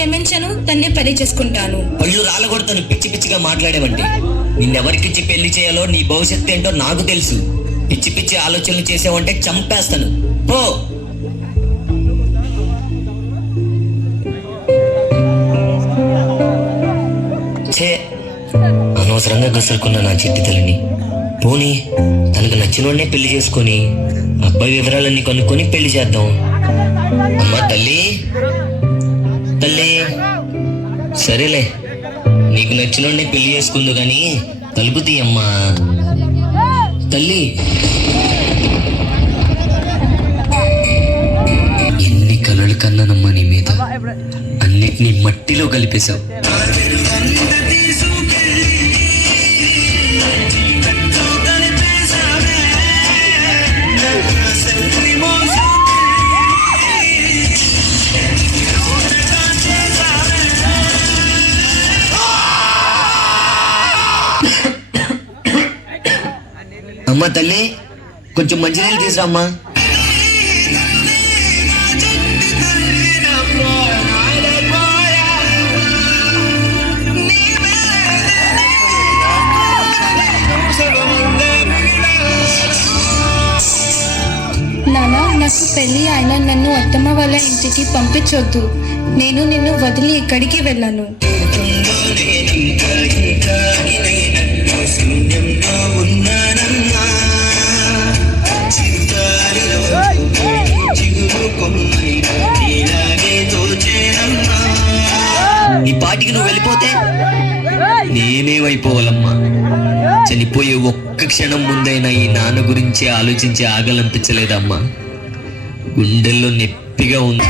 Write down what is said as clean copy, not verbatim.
ప్రేమించను, తన్నే పెళ్లి చేసుకుంటాను. పళ్ళు రాలగొడతాను పిచ్చి పిచ్చిగా మాట్లాడేవంటే. నిన్నెవరికిచ్చి పెళ్లి చేయాలో నీ భవిష్యత్తు ఏంటో నాకు తెలుసు. పిచ్చి పిచ్చి ఆలోచనలు చేసావంటే చంపేస్తాను. పో. అనవసరంగా గసరుకున్న నా చిట్టి తల్లిని. పోనీ తనకు నచ్చినోడ్నే పెళ్లి చేసుకొని అబ్బాయి వివరాలన్నీ కనుక్కొని పెళ్లి చేద్దాం. అమ్మా తల్లి, తల్లి, సరేలే, నీకు నచ్చినోడ్నే పెళ్లి చేసుకుందు గాని తలుపు తీయమ్మా తల్లి. ఎన్ని కలలు కన్నానమ్మా నీ మీద, అన్నిటినీ మట్టిలో కలిపేశావు. అమ్మా తల్లి, కొంచెం మంచినీళ్ళు తీసురామ్మా. నానా, నాకు పెళ్లి అయినా నన్ను అత్తమ్మ వాళ్ళ ఇంటికి పంపించొద్దు. నేను నిన్ను వదిలి ఎక్కడికి వెళ్ళను. ఈ పాటికి నువ్వు వెళ్ళిపోతే నేనేమైపోవాలమ్మా? చనిపోయే ఒక్క క్షణం ముందైనా ఈ నాన్న గురించి ఆలోచించి ఆగలనిపించలేదమ్మా. గుండెల్లో నొప్పిగా ఉంది.